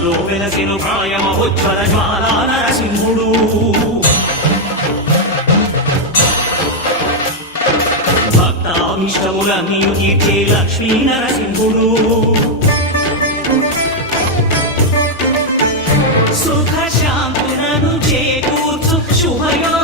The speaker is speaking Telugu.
సభలో వెలసెను ప్రాయమహోజ్వల జ్వాలా నరసింహుడు భక్తాభిష్టములన్నీయు తీర్చే లక్ష్మీ నరసింహుడు సుఖ శాంతులను చేకూర్చు శుభయో